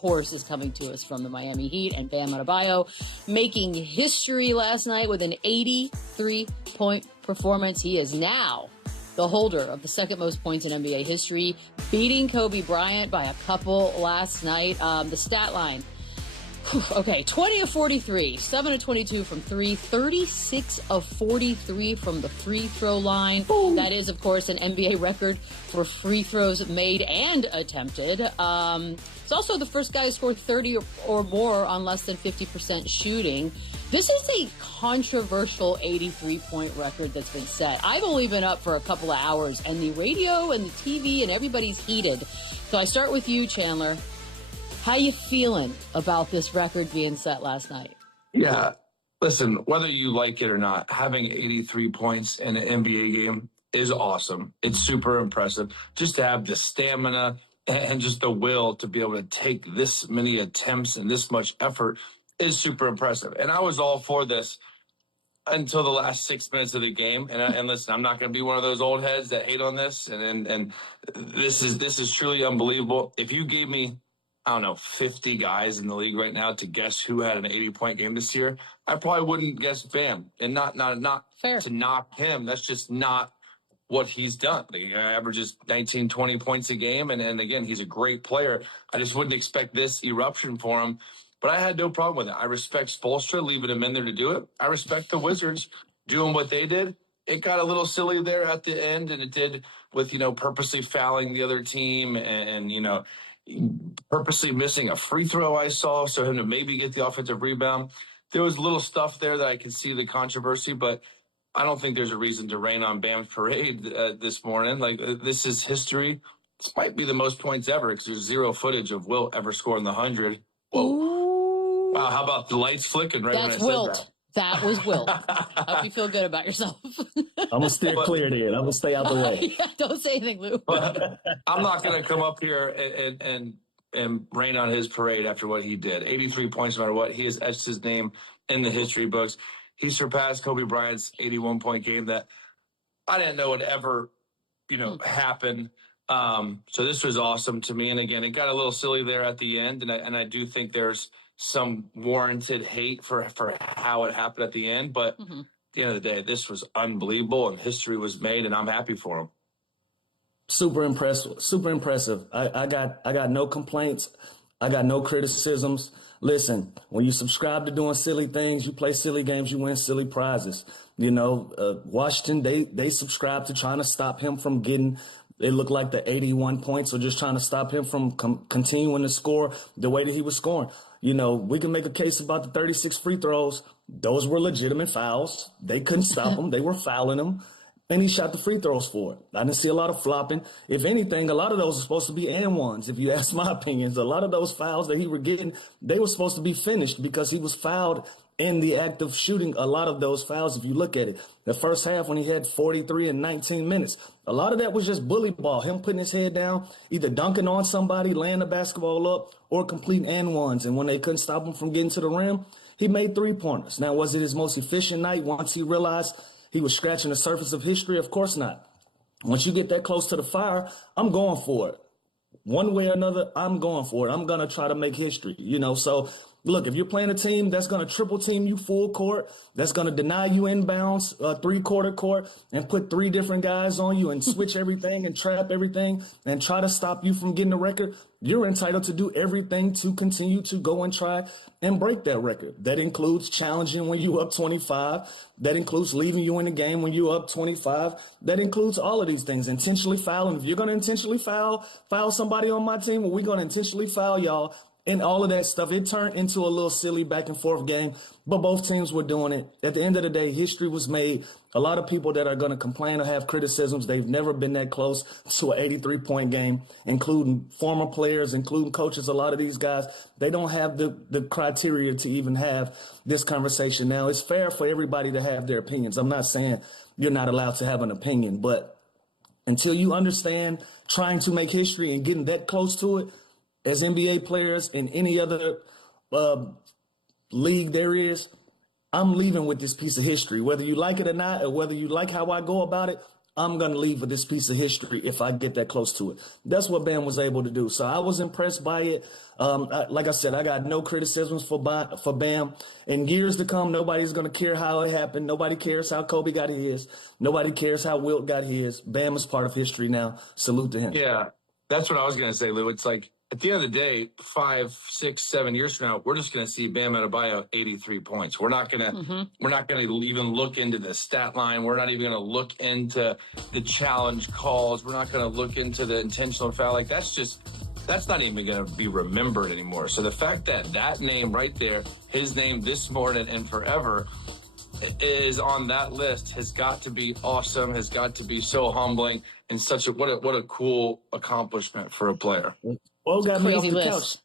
course, is coming to us from the Miami Heat, and Bam Adebayo making history last night with an 83-point performance. He is now the holder of the second most points in NBA history, beating Kobe Bryant by a couple last night. The stat line, okay, 20 of 43, 7 of 22 from 3, 36 of 43 from the free throw line. Boom. That is, of course, an NBA record for free throws made and attempted. It's also the first guy who scored 30 or more on less than 50% shooting. This is a controversial 83-point record that's been set. I've only been up for a couple of hours, and the radio and the TV and everybody's heated. So I start with you, Chandler. How you feeling about this record being set last night? Yeah, listen, whether you like it or not, having 83 points in an NBA game is awesome. It's super impressive. Just to have the stamina and just the will to be able to take this many attempts and this much effort is super impressive. And I was all for this until the last 6 minutes of the game. And listen, I'm not going to be one of those old heads that hate on this. And this is truly unbelievable. If you gave me, I don't know, 50 guys in the league right now to guess who had an 80-point game this year, I probably wouldn't guess Bam. And not fair to knock him. That's just not what he's done. He averages 19, 20 points a game. And again, he's a great player. I just wouldn't expect this eruption for him. But I had no problem with it. I respect Spoelstra leaving him in there to do it. I respect the Wizards doing what they did. It got a little silly there at the end, and it did with, purposely fouling the other team and purposely missing a free throw I saw, so him to maybe get the offensive rebound. There was little stuff there that I could see the controversy, but I don't think there's a reason to rain on Bam's parade this morning. This is history. This might be the most points ever because there's zero footage of Wilt ever scoring the 100. Whoa. Wow, how about the lights flicking right That's when I Wilt. said that? That was Wilt. Hope you feel good about yourself. I'm going to steer clear then. I'm going to stay out the way. Yeah, don't say anything, Lou. I'm not going to come up here and rain on his parade after what he did. 83 points no matter what. He has etched his name in the history books. He surpassed Kobe Bryant's 81-point game that I didn't know would ever, happen. So this was awesome to me. And again, it got a little silly there at the end. And I do think there's some warranted hate for how it happened at the end. But at the end of the day, this was unbelievable and history was made, and I'm happy for him. Super impressive. Super impressive. I got no complaints. I got no criticisms. Listen, when you subscribe to doing silly things, you play silly games, you win silly prizes. Washington, they subscribe to trying to stop him from getting, it looked like the 81 points, or just trying to stop him from continuing to score the way that he was scoring. We can make a case about the 36 free throws. Those were legitimate fouls. They couldn't stop him. They were fouling him. And he shot the free throws for it. I didn't see a lot of flopping. If anything, a lot of those are supposed to be and ones. If you ask my opinions, a lot of those fouls that he were getting, they were supposed to be finished because he was fouled in the act of shooting. A lot of those fouls, if you look at it, the first half when he had 43 in 19 minutes, a lot of that was just bully ball, him putting his head down, either dunking on somebody, laying the basketball up, or complete and ones. And when they couldn't stop him from getting to the rim, he made three-pointers. Now, was it his most efficient night once he realized he was scratching the surface of history? Of course not. Once you get that close to the fire, I'm going for it. One way or another, I'm going for it. I'm going to try to make history, So, look, if you're playing a team that's going to triple team you full court, that's going to deny you inbounds, three-quarter court, and put three different guys on you and switch everything and trap everything and try to stop you from getting the record, you're entitled to do everything to continue to go and try and break that record. That includes challenging when you're up 25. That includes leaving you in the game when you're up 25. That includes all of these things. Intentionally fouling. If you're going to intentionally foul somebody on my team, well, we're going to intentionally foul y'all. And all of that stuff, it turned into a little silly back and forth game, but both teams were doing it. At the end of the day, history was made. A lot of people that are going to complain or have criticisms, they've never been that close to an 83-point game, including former players, including coaches. A lot of these guys, they don't have the criteria to even have this conversation. Now, it's fair for everybody to have their opinions. I'm not saying you're not allowed to have an opinion, but until you understand trying to make history and getting that close to it, as NBA players in any other league there is, I'm leaving with this piece of history. Whether you like it or not, or whether you like how I go about it, I'm going to leave with this piece of history if I get that close to it. That's what Bam was able to do. So I was impressed by it. Like I said, I got no criticisms for Bam. In years to come, nobody's going to care how it happened. Nobody cares how Kobe got his. Nobody cares how Wilt got his. Bam is part of history now. Salute to him. Yeah, that's what I was going to say, Lou. It's like, at the end of the day, 5, 6, 7 years from now, we're just going to see Bam Adebayo 83 points. We're not going to even look into the stat line. We're not even going to look into the challenge calls. We're not going to look into the intentional foul. Like, that's not even going to be remembered anymore. So the fact that that name right there, his name this morning and forever, is on that list has got to be awesome, has got to be so humbling, and such a what a cool accomplishment for a player. Spo got me off the list. couch.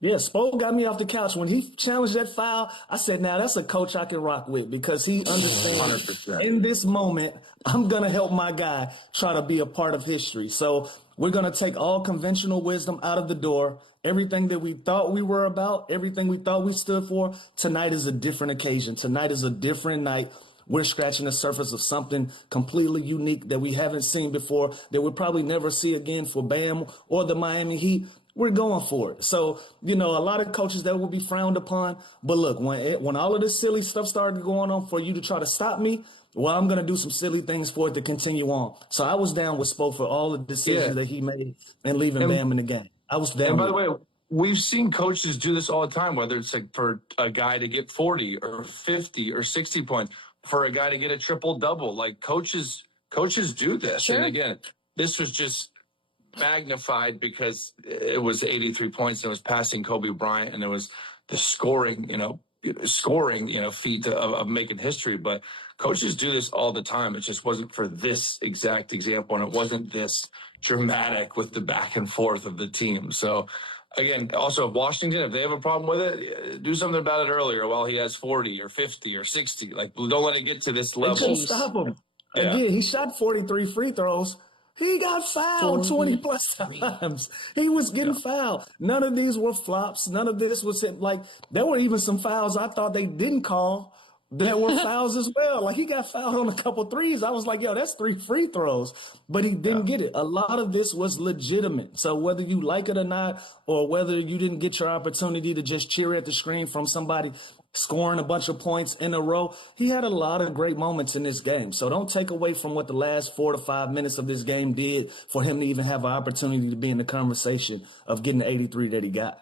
Yeah, Spo got me off the couch. When he challenged that foul, I said, now that's a coach I can rock with because he understands 100%. in this moment, I'm going to help my guy try to be a part of history. So we're going to take all conventional wisdom out of the door. Everything that we thought we were about, everything we thought we stood for, tonight is a different occasion. Tonight is a different night. We're scratching the surface of something completely unique that we haven't seen before, that we'll probably never see again for Bam or the Miami Heat. We're going for it. So, a lot of coaches that will be frowned upon. But look, when all of this silly stuff started going on for you to try to stop me, well, I'm going to do some silly things for it to continue on. So I was down with Spo for all the decisions that he made and leaving Bam in the game. I was down. And by the way, we've seen coaches do this all the time, whether it's like for a guy to get 40 or 50 or 60 points, for a guy to get a triple-double. Like, coaches do this. Sure. And again, this was just magnified because it was 83 points and it was passing Kobe Bryant and it was the scoring feat of making history. But coaches do this all the time. It just wasn't for this exact example, and it wasn't this dramatic with the back and forth of the team. So again, also Washington, if they have a problem with it, do something about it earlier while he has 40 or 50 or 60. Like, don't let it get to this level. They couldn't stop him. Yeah. Again, he shot 43 free throws. He got fouled 20 plus times. He was getting fouled. None of these were flops. None of this was hit. Like, there were even some fouls I thought they didn't call that were fouls as well. Like, he got fouled on a couple threes. I was like, yo, that's 3 free throws. But he didn't get it. A lot of this was legitimate. So whether you like it or not, or whether you didn't get your opportunity to just cheer at the screen from somebody scoring a bunch of points in a row, he had a lot of great moments in this game. So don't take away from what the last 4 to 5 minutes of this game did for him to even have an opportunity to be in the conversation of getting the 83 that he got.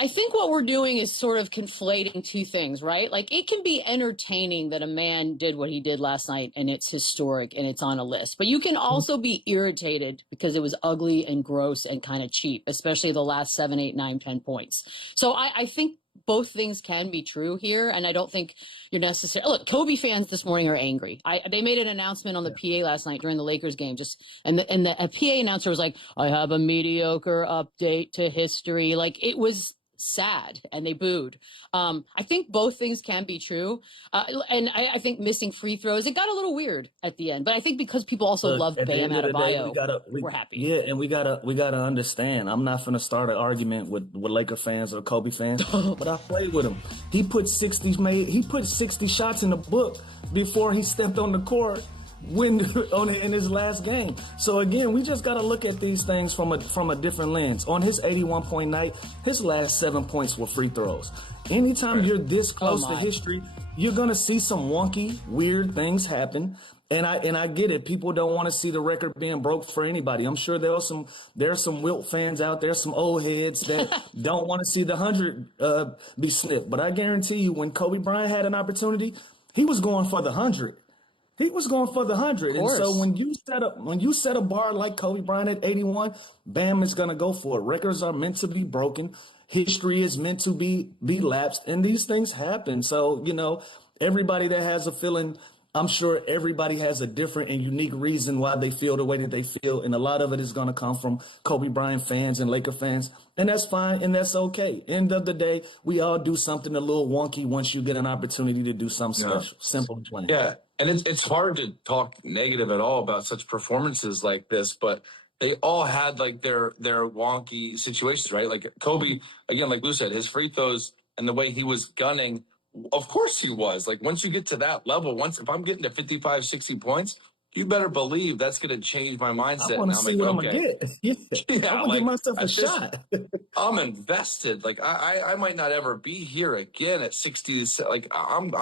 I think what we're doing is sort of conflating two things, right? Like, it can be entertaining that a man did what he did last night and it's historic and it's on a list. But you can also be irritated because it was ugly and gross and kind of cheap, especially the last 7, 8, 9, 10 points. So I think both things can be true here, and I don't think you're necessarily. Look, Kobe fans this morning are angry. They made an announcement on the PA last night during the Lakers game, and the PA announcer was like, "I have a mediocre update to history." Like, it was sad, and they booed. I think both things can be true, and I think missing free throws, it got a little weird at the end. But I think because people also love Bam Adebayo, we're happy. Yeah, and we gotta understand. I'm not gonna start an argument with Laker fans or Kobe fans, but I played with him. He put 60 shots in the book before he stepped on the court in his last game. So again, we just got to look at these things from a different lens. On his 81-point night, his last 7 points were free throws. Anytime you're this close to history, you're going to see some wonky, weird things happen. And I get it. People don't want to see the record being broke for anybody. I'm sure there are some Wilt fans out there, some old heads that don't want to see the 100 be snipped. But I guarantee you, when Kobe Bryant had an opportunity, he was going for the 100. He was going for the 100. And so when you set a bar like Kobe Bryant at 81, Bam is going to go for it. Records are meant to be broken. History is meant to be lapsed. And these things happen. So, everybody that has a feeling, I'm sure everybody has a different and unique reason why they feel the way that they feel. And a lot of it is going to come from Kobe Bryant fans and Laker fans. And that's fine. And that's okay. End of the day, we all do something a little wonky once you get an opportunity to do something special. Simple and plain. Yeah. And it's hard to talk negative at all about such performances like this, but they all had like their wonky situations, right? Like Kobe, again, like Lou said, his free throws and the way he was gunning, of course he was. Like, once you get to that level, if I'm getting to 55, 60 points, you better believe that's going to change my I mindset. want And to I'm see like, what I'm gonna okay, get. Yeah. I yeah, want to give like myself a at this, shot. I'm invested. Like I might not ever be here again at 60. Like I'm